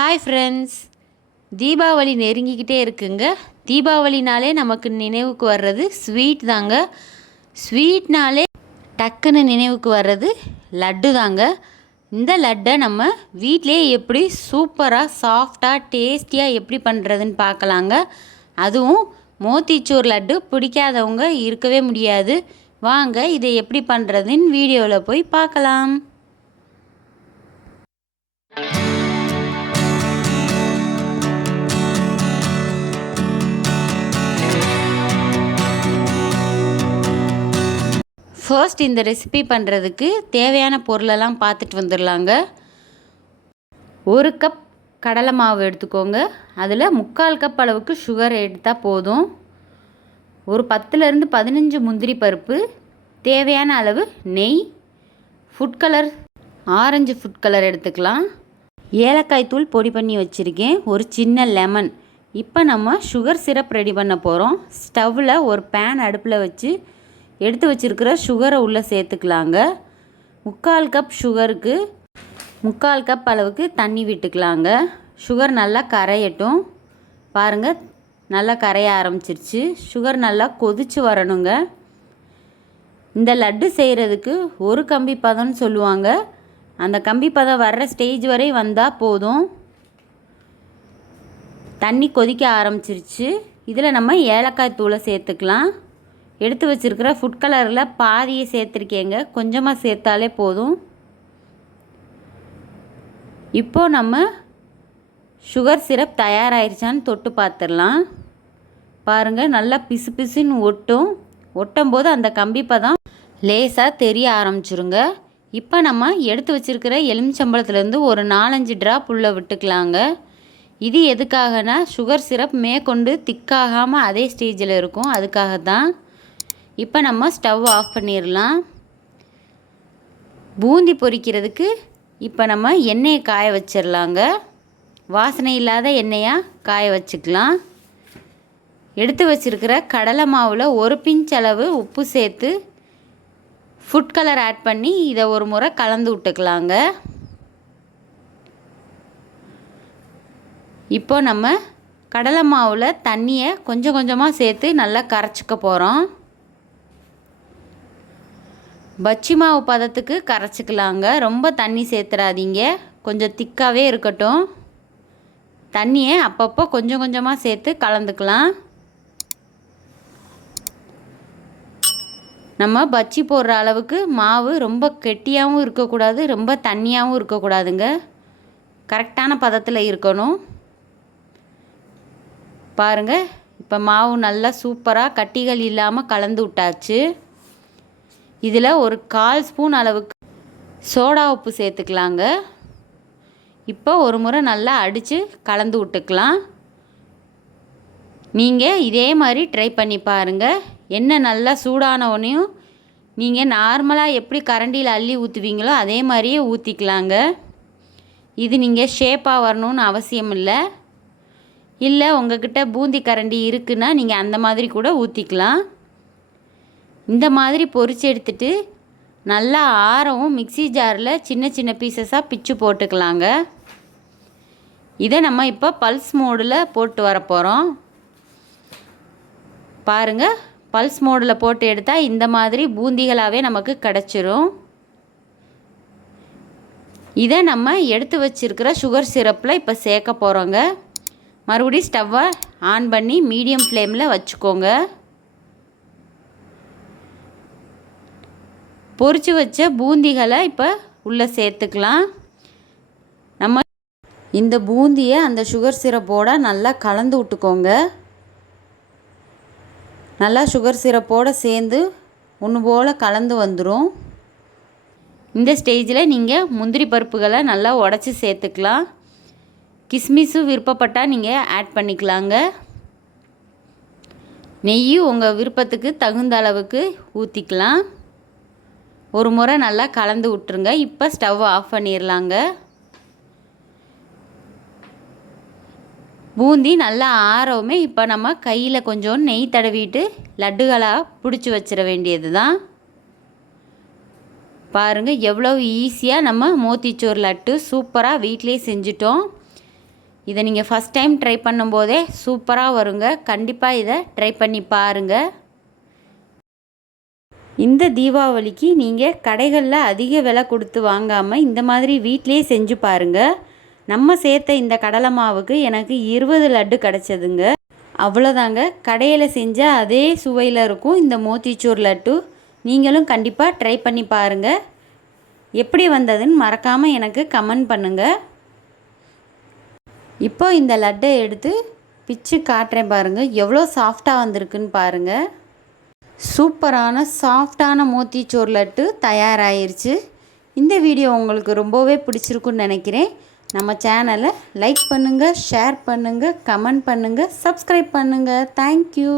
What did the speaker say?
Hi friends Deepavali நெருங்கிக்கிட்டே இருக்குங்க. தீபாவளினாலே நமக்கு நினைவுக்கு வர்றது ஸ்வீட் தாங்க. ஸ்வீட்னாலே டக்குன்னு நினைவுக்கு வர்றது லட்டு தாங்க. இந்த லட்டை நம்ம வீட்டிலே எப்படி சூப்பராக சாஃப்டாக டேஸ்டியாக எப்படி பண்ணுறதுன்னு பார்க்கலாங்க. அதுவும் மோத்திச்சூர் லட்டு பிடிக்காதவங்க இருக்கவே முடியாது. வாங்க இதை எப்படி பண்ணுறதுன்னு வீடியோவில் போய் பார்க்கலாம். ஃபர்ஸ்ட் இந்த ரெசிபி பண்ணுறதுக்கு தேவையான பொருளெல்லாம் பார்த்துட்டு வந்துடலாங்க. ஒரு கப் கடலை மாவு எடுத்துக்கோங்க. அதில் முக்கால் கப் அளவுக்கு சுகர் எடுத்தால் போதும். ஒரு பத்துலேருந்து பதினஞ்சு முந்திரி பருப்பு தேவையான அளவு நெய் food colour orange food colour எடுத்துக்கலாம். ஏலக்காய் தூள் பொடி பண்ணி வச்சுருக்கேன். ஒரு சின்ன லெமன் இப்போ நம்ம சுகர் சிரப் ரெடி பண்ண போகிறோம் ஸ்டவ்வில் ஒரு பேன் அடுப்பில் வச்சு எடுத்து வச்சுருக்கிற சுகரை உள்ளே சேர்த்துக்கலாங்க. முக்கால் கப் சுகருக்கு முக்கால் கப் அளவுக்கு தண்ணி விட்டுக்கலாங்க. சுகர் நல்லா கரையட்டும். பாருங்கள் நல்லா கரைய ஆரம்பிச்சிருச்சு. சுகர் நல்லா கொதிச்சு வரணுங்க. இந்த லட்டு செய்கிறதுக்கு ஒரு கம்பி பதம்னு சொல்லுவாங்க. அந்த கம்பி பதம் வர்ற ஸ்டேஜ் வரை வந்தால் போதும். தண்ணி கொதிக்க ஆரம்பிச்சிருச்சு. இதில் நம்ம ஏலக்காய் தூளை சேர்த்துக்கலாம். எடுத்து வச்சுருக்கிற ஃபுட் கலரில் பாதியை சேர்த்துருக்கேங்க. கொஞ்சமாக சேர்த்தாலே போதும். இப்போது நம்ம சுகர் சிரப் தயாராகிருச்சான்னு தொட்டு பார்த்துடலாம் பாருங்கள் நல்லா பிசு பிசுன்னு ஒட்டும். ஒட்டும் போது அந்த கம்பி பதம் லேசாக தெரிய ஆரம்பிச்சிருங்க. இப்போ நம்ம எடுத்து வச்சுருக்கிற எலுமிச்சம்பழத்துலேருந்து ஒரு நாலஞ்சு ட்ராப் உள்ளே விட்டுக்கலாங்க. இது எதுக்காகனா சுகர் சிரப் மேற்கொண்டு திக்காகாமல் அதே ஸ்டேஜில் இருக்கும். அதுக்காக தான் இப்போ நம்ம ஸ்டவ் ஆஃப் பண்ணிடலாம் பூந்தி பொரிக்கிறதுக்கு இப்போ நம்ம எண்ணெயை காய வச்சிடலாங்க வாசனை இல்லாத எண்ணெயாக காய வச்சுக்கலாம். எடுத்து வச்சுருக்கிற கடலை மாவில் ஒரு பிஞ்ச் அளவு உப்பு சேர்த்து ஃபுட் கலர் ஆட் பண்ணி இதை ஒரு முறை கலந்து விட்டுக்கலாங்க. இப்போ நம்ம கடலை மாவில் தண்ணியை கொஞ்சம் கொஞ்சமாக சேர்த்து நல்லா கரைச்சிக்க போகிறோம் பச்சி மாவு பதத்துக்கு கரைச்சிக்கலாங்க. ரொம்ப தண்ணி சேர்த்துறாதீங்க. கொஞ்சம் திக்காகவே இருக்கட்டும். தண்ணியை அப்பப்போ கொஞ்சம் கொஞ்சமாக சேர்த்து கலந்துக்கலாம். நம்ம பச்சி போடுற அளவுக்கு மாவு ரொம்ப கெட்டியாகவும் இருக்கக்கூடாது ரொம்ப தண்ணியாகவும் இருக்கக்கூடாதுங்க. கரெக்டான பதத்தில் இருக்கணும். பாருங்கள் இப்போ மாவு நல்லா சூப்பராக கட்டிகள் இல்லாமல் கலந்து விட்டாச்சு. இதில் ஒரு கால் ஸ்பூன் அளவுக்கு சோடா உப்பு சேர்த்துக்கலாங்க. இப்போ ஒரு முறை நல்லா அடித்து கலந்து விட்டுக்கலாம். நீங்கள் இதே மாதிரி ட்ரை பண்ணி பாருங்கள் எண்ணெய் நல்லா சூடானவனையும் நீங்கள் நார்மலாக எப்படி கரண்டியில் அள்ளி ஊற்றுவீங்களோ அதே மாதிரியே ஊற்றிக்கலாங்க. இது நீங்கள் ஷேப்பாக வரணும்னு அவசியம் இல்லை. இல்லை உங்ககிட்ட பூந்தி கரண்டி இருக்குன்னா நீங்கள் அந்த மாதிரி கூட ஊற்றிக்கலாம். இந்த மாதிரி பொறிச்சு எடுத்துட்டு நல்லா ஆறவும் மிக்சி ஜாரில் சின்ன சின்ன பீசஸாக பிச்சு போட்டுக்கலாங்க. இதை நம்ம இப்போ பல்ஸ் மோடில் போட்டு வர போகிறோம் பாருங்கள் பல்ஸ் மோடில் போட்டு எடுத்தால் இந்த மாதிரி பூந்திகளாகவே நமக்கு கிடச்சிரும். இதை நம்ம எடுத்து வச்சுருக்கிற சுகர் சிரப்பில் இப்போ சேர்க்க போகிறோங்க மறுபடியும் ஸ்டவ்வை ஆன் பண்ணி மீடியம் ஃப்ளேமில் வச்சுக்கோங்க. பொறிச்சு வச்ச பூந்திகளை இப்போ உள்ளே சேர்த்துக்கலாம். நம்ம இந்த பூந்தியை அந்த சுகர் சிரப்போட நல்லா கலந்து விட்டுக்கோங்க. நல்லா சுகர் சிரப்போடு சேர்ந்து ஒன்று போல் கலந்து வந்துடும் இந்த ஸ்டேஜில் நீங்கள் முந்திரி பருப்புகளை நல்லா உடச்சி சேர்த்துக்கலாம். கிஸ்மிஸும் விருப்பப்பட்டால் நீங்கள் ஆட் பண்ணிக்கலாங்க. நெய்யும் உங்கள் விருப்பத்துக்கு தகுந்த அளவுக்கு ஊற்றிக்கலாம் ஒரு முறை நல்லா கலந்து விட்டுருங்க. இப்போ ஸ்டவ் ஆஃப் பண்ணிடலாங்க பூந்தி நல்லா ஆறவுமே இப்போ நம்ம கையில் கொஞ்சம் நெய் தடவிட்டு லட்டுகளாக பிடிச்சி வச்சிட வேண்டியது தான் பாருங்கள் எவ்வளோ ஈஸியாக நம்ம மோத்திச்சோர் லட்டு சூப்பராக வீட்டிலே செஞ்சிட்டோம். இதை நீங்கள் ஃபஸ்ட் டைம் ட்ரை பண்ணும்போதே சூப்பராக வருங்க. கண்டிப்பாக இதை ட்ரை பண்ணி பாருங்கள் இந்த தீபாவளிக்கு நீங்கள் கடைகளில் அதிக விலை கொடுத்து வாங்காமல் இந்த மாதிரி வீட்டிலே செஞ்சு பாருங்கள் நம்ம சேர்த்த இந்த கடலை மாவுக்கு எனக்கு இருபது லட்டு கிடச்சதுங்க. அவ்வளோதாங்க கடையில் செஞ்சால் அதே சுவையில் இருக்கும் இந்த மோத்திச்சூர் லட்டு. நீங்களும் கண்டிப்பாக ட்ரை பண்ணி பாருங்கள் எப்படி வந்ததுன்னு மறக்காமல் எனக்கு கமெண்ட் பண்ணுங்கள் இப்போ இந்த லட்டை எடுத்து பிச்சு காட்டுறேன் பாருங்கள் எவ்வளோ சாஃப்டாக வந்திருக்குன்னு பாருங்கள் சூப்பரான சாஃப்டான மோத்திச்சோர் லட்டு தயாராகிருச்சு இந்த வீடியோ உங்களுக்கு ரொம்பவே பிடிச்சிருக்குன்னு நினைக்கிறேன். நம்ம சேனலை லைக் பண்ணுங்கள் ஷேர் பண்ணுங்கள் கமெண்ட் பண்ணுங்கள் சப்ஸ்கிரைப் பண்ணுங்கள் தேங்க்யூ.